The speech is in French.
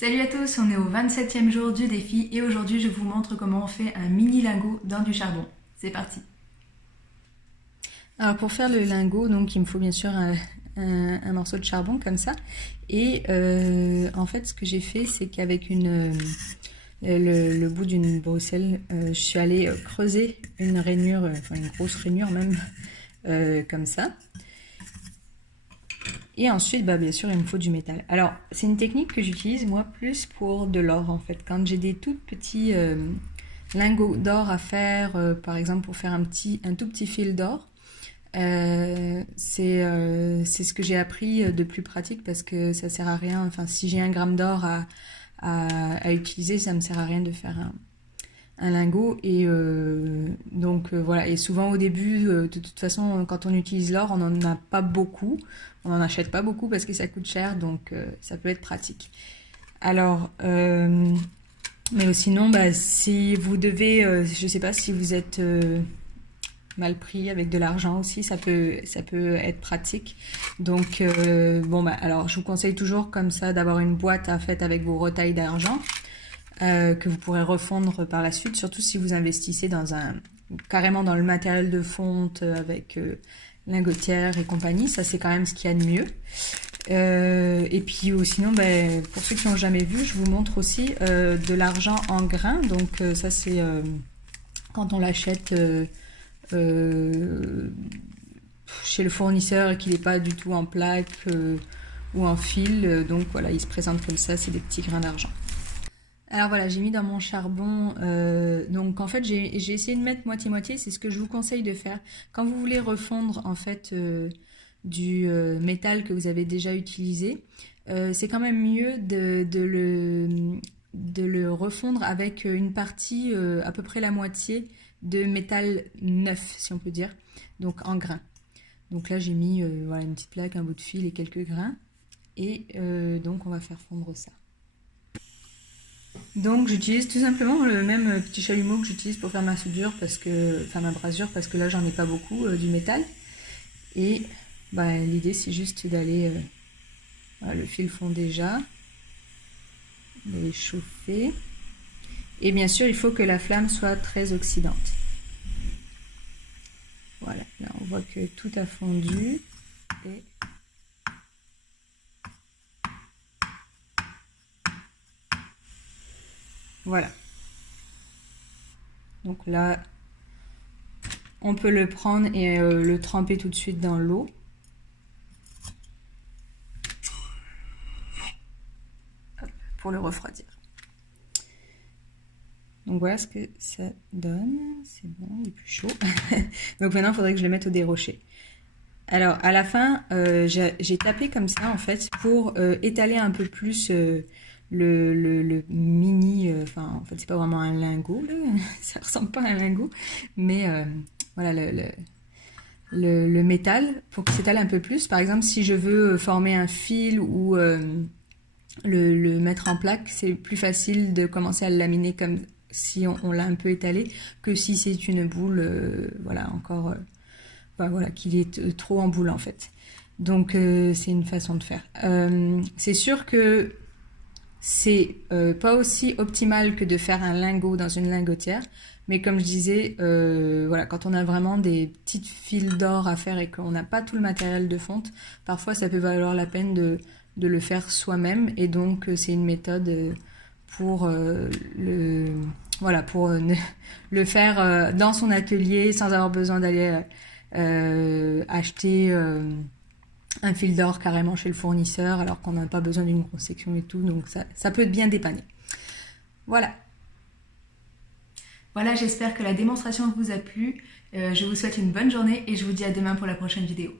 Salut à tous, on est au 27e jour du défi et aujourd'hui je vous montre comment on fait un mini lingot dans du charbon. C'est parti. Alors pour faire le lingot, donc il me faut bien sûr un morceau de charbon comme ça. Et en fait ce que j'ai fait, c'est qu'avec le bout d'une brosselle, je suis allée creuser une rainure, enfin une grosse rainure même, comme ça. Et ensuite, bien sûr, il me faut du métal. Alors, c'est une technique que j'utilise, moi, plus pour de l'or, en fait. Quand j'ai des tout petits lingots d'or à faire, par exemple, pour faire un tout petit fil d'or, c'est ce que j'ai appris de plus pratique parce que ça sert à rien. Enfin, si j'ai 1 gramme d'or à utiliser, ça me sert à rien de faire un lingot et voilà, et souvent au début de toute façon quand on utilise l'or on n'en a pas beaucoup, on n'en achète pas beaucoup parce que ça coûte cher, donc ça peut être pratique. Alors mais sinon si vous devez je sais pas, si vous êtes mal pris avec de l'argent aussi, ça peut être pratique. Donc alors je vous conseille toujours comme ça d'avoir une boîte faite avec vos retailles d'argent que vous pourrez refondre par la suite, surtout si vous investissez carrément dans le matériel de fonte avec lingotière et compagnie. Ça c'est quand même ce qu'il y a de mieux. Et puis sinon pour ceux qui n'ont jamais vu, je vous montre aussi de l'argent en grains. Donc ça c'est quand on l'achète chez le fournisseur et qu'il n'est pas du tout en plaque ou en fil, donc voilà, il se présente comme ça, c'est des petits grains d'argent. Alors voilà, j'ai mis dans mon charbon, donc en fait j'ai essayé de mettre moitié-moitié, c'est ce que je vous conseille de faire. Quand vous voulez refondre en fait du métal que vous avez déjà utilisé, c'est quand même mieux de le refondre avec une partie, à peu près la moitié de métal neuf, si on peut dire, donc en grains. Donc là j'ai mis voilà, une petite plaque, un bout de fil et quelques grains, et donc on va faire fondre ça. Donc j'utilise tout simplement le même petit chalumeau que j'utilise pour faire ma soudure, ma brasure, parce que là j'en ai pas beaucoup du métal. Et l'idée c'est juste d'aller, le fil fond déjà, d'aller chauffer. Et bien sûr il faut que la flamme soit très oxydante. Voilà, là on voit que tout a fondu. Et voilà. Donc là, on peut le prendre et le tremper tout de suite dans l'eau. Pour le refroidir. Donc voilà ce que ça donne. C'est bon, il est plus chaud. Donc maintenant, il faudrait que je le mette au dérocher. Alors, à la fin, j'ai tapé comme ça, en fait, pour étaler un peu plus le mini, en fait c'est pas vraiment un lingot là, ça ressemble pas à un lingot, mais voilà le métal pour qu'il s'étale un peu plus. Par exemple si je veux former un fil ou le mettre en plaque, c'est plus facile de commencer à le laminer comme si on l'a un peu étalé que si c'est une boule, voilà encore voilà, qu'il est trop en boule en fait. Donc c'est une façon de faire. C'est sûr que c'est pas aussi optimal que de faire un lingot dans une lingotière, mais comme je disais, voilà, quand on a vraiment des petites fils d'or à faire et qu'on n'a pas tout le matériel de fonte, parfois ça peut valoir la peine de le faire soi-même, et donc c'est une méthode pour le faire dans son atelier sans avoir besoin d'aller acheter un fil d'or carrément chez le fournisseur alors qu'on n'a pas besoin d'une grosse section et tout, donc ça peut bien dépanner. Voilà, j'espère que la démonstration vous a plu. Je vous souhaite une bonne journée et je vous dis à demain pour la prochaine vidéo.